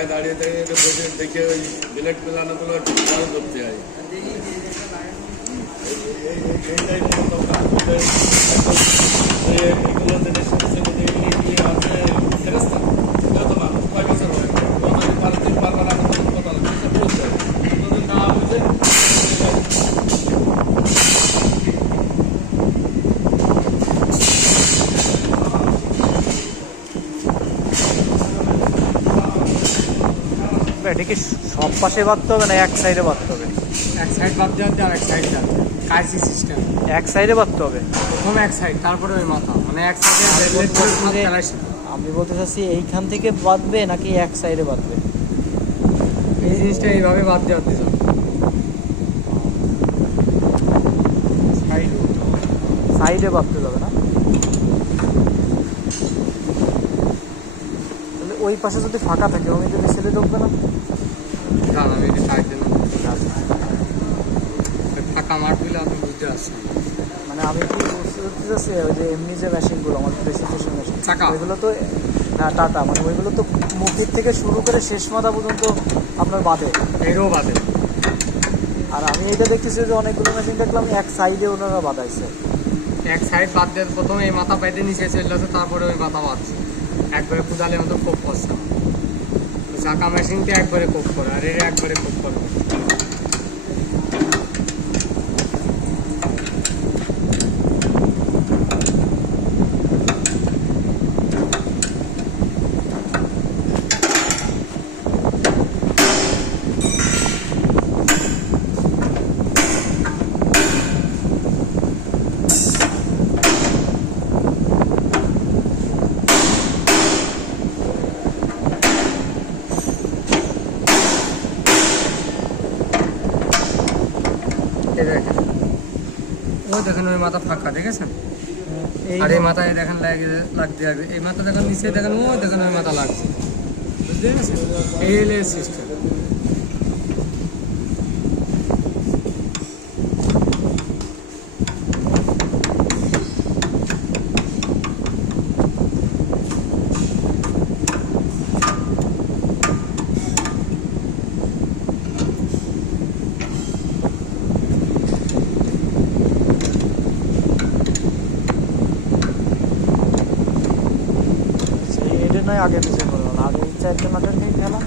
জায়গায় দাঁড়িয়ে থেকে বসে দেখে ওই ব্লেড পেলানোগুলো চালু করতে হয়। এইটাই মূলত কাজ। এগুলোতে আছে ফেরেস্তা যত মানুষ 5 বছর হয় কতদিন পারে 3 বার কথা বলতে হয় যতদিন না বুঝে এটা কি সব পাশে বাঁধতে হবে না এক সাইডে বাঁধতে হবে? এক সাইড বাদ দেওয়া আর এক সাইড যাবে কাইসি সিস্টেম। এক সাইডে বাঁধতে হবে প্রথমে এক সাইড তারপরে ওই মাথা, মানে এক সাইডে। আমি বলতে চাচ্ছি এইখান থেকে বাঁধবে নাকি এক সাইডে বাঁধবে? এই জিনিসটা এইভাবে বাদ দেওয়া দিতে সাইডে বাঁধতে যাবে না? তাহলে ওই পাশে যদি ফাঁকা থাকে আমি যদি ছেলে ঢুকবে না? দাঁড়ান আমি এটি সাইড দেন, ফাঁকা মাঠ দিলে আপনি বুঝতে পারছেন। মানে আমি কি বুঝতে চাচ্ছি ওই যে এমনি যে মেশিনগুলো আমাদের প্রেসিডেন্টেশন মেশিন চাকা ওইগুলো তো হ্যাঁ টাটা, মানে ওইগুলো তো মুখের থেকে শুরু করে শেষ মাথা পর্যন্ত আপনার বাঁধে, এরও বাদে। আর আমি এটা দেখতেছি যে অনেকগুলো মেশিন দেখলাম এক সাইডে ওনারা বাঁধাইছে। এক সাইড বাদ দিয়ে প্রথমে এই মাথা বাইতে নিচে চলে আসে, তারপরে ওই মাথা বাঁধছে। একবারে কুদালে মতো কোপ করছে, চাকা মেশিনটা একবারে কোপ করে আর এর একবারে কোপ করে। ওই দেখেন ওই মাথা ফাঁকা দেখেছেন, আর এই মাথায় দেখেন লাগতে লাগবে। এই মাথা দেখেন নিচে দেখেন, ওই দেখেন ওই মাথা লাগছে, বুঝতে পেরেছেন? এই হলো সিস্টেম। আগে পিছিয়ে করবো না, আগে 4 নাটের নিয়ে খেলা।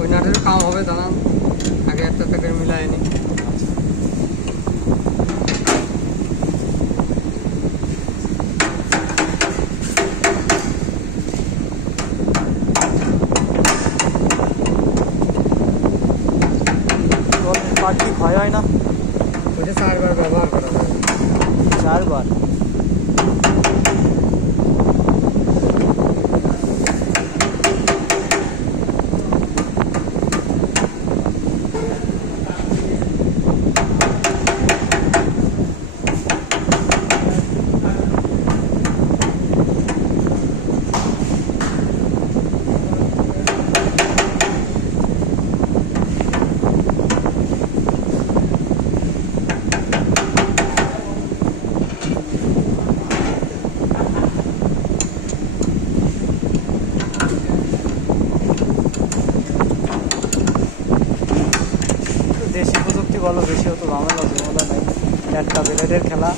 ওই নাটের কাম হবে দাঁড়ান, আগে একটা করে মিলাই নি। পার্টি ভয় হয় না? ওইটা 4 বার ব্যবহার করা হয়। 4 বার? দেশি প্রযুক্তি বলো, বেশি হতো ঝামেলা ঝামেলা নেই, একটা ব্লেডের খেলা।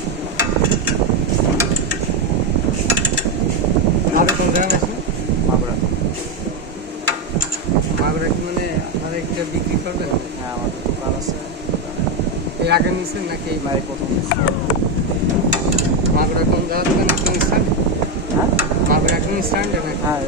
মাগুরা। মাগুরা কি মানে আপনারা একটা বিক্রি করবেন? হ্যাঁ আমাদের দোকান আছে। এর আগে নিচ্ছেন নাকি এই মায়ের প্রথম মাগুরা কোন জায়গা থেকে? কোন স্ট্যান্ড? হ্যাঁ মাগুরা কোন স্ট্যান্ডে নাকি? হ্যাঁ